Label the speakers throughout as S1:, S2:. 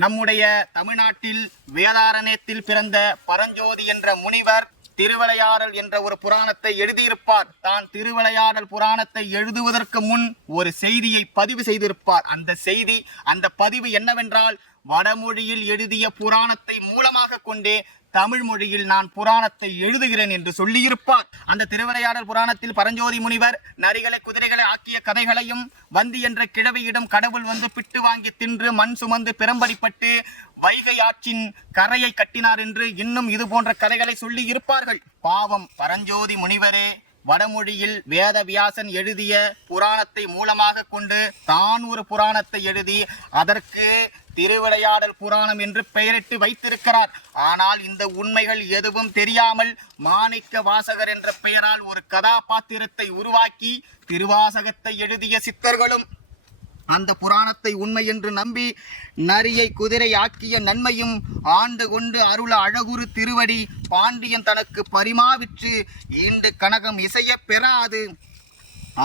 S1: நம்முடைய தமிழ்நாட்டில் வேதாரண்யத்தில் பிறந்த பரஞ்சோதி என்ற முனிவர் திருவிளையாடல் என்ற ஒரு புராணத்தை எழுதியிருப்பார். தான் திருவிளையாடல் புராணத்தை எழுதுவதற்கு முன் ஒரு செய்தியை பதிவு செய்திருப்பார். அந்த செய்தி அந்த பதிவு என்னவென்றால் வடமொழியில் எழுதிய புராணத்தை மூலமாக கொண்டே தமிழ் மொழியில் நான் புராணத்தை எழுதுகிறேன் என்று சொல்லியிருப்பார். அந்த திருவிளையாடல் புராணத்தில் பரஞ்சோதி முனிவர் நரிகளை குதிரைகளை ஆக்கிய கதைகளையும் வந்தி என்ற கிழவியிடம் கடவுள் வந்து பிட்டு வாங்கி தின்று மண் சுமந்து பிரம்படிப்பட்டு வைகை ஆற்றின் கரையை கட்டினார் என்று இன்னும் இது போன்ற கதைகளை சொல்லி இருப்பார்கள் பாவம் பரஞ்சோதி முனிவரே வடமொழியில் வேதவியாசன் எழுதிய புராணத்தை மூலமாக கொண்டு தான் ஒரு புராணத்தை எழுதி அதற்கு திருவிளையாடல் புராணம் என்று பெயரிட்டு வைத்திருக்கிறார். ஆனால் இந்த உண்மைகள் எதுவும் தெரியாமல் மாணிக்க வாசகர் என்ற பெயரால் ஒரு கதாபாத்திரத்தை உருவாக்கி திருவாசகத்தை எழுதிய சித்தர்களும் அந்த புராணத்தை உண்மை என்று நம்பி நரியை குதிரை ஆக்கிய நன்மையும் ஆண்டு கொண்டு அருள அழகுரு திருவடி பாண்டியன் தனக்கு பரிமாவிற்று ஈண்டு கனகம் இசைய பெறாது.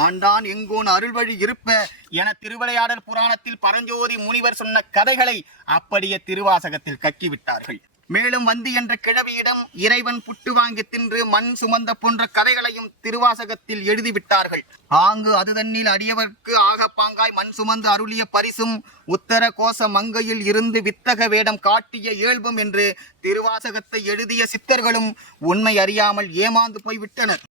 S1: ஆண்டான் எங்கோன் அருள்வழி இருப்ப என திருவிளையாடல் புராணத்தில் பரஞ்சோதி முனிவர் சொன்ன கதைகளை அப்படியே திருவாசகத்தில் கக்கிவிட்டார்கள். மேலும் வந்தி என்ற கிழவியிடம் இறைவன் புட்டு வாங்கி தின்று மண் சுமந்த போன்ற கதைகளையும் திருவாசகத்தில் எழுதிவிட்டார்கள். ஆங்கு அது தன்னில் அடியவர்க்கு ஆகப்பாங்காய் மண் சுமந்து அருளிய பரிசும் உத்தர கோச மங்கையில் இருந்து வித்தக வேடம் காட்டிய இயல்பும் என்று திருவாசகத்தை எழுதிய சித்தர்களும் உண்மை அறியாமல் ஏமாந்து போய்விட்டனர்.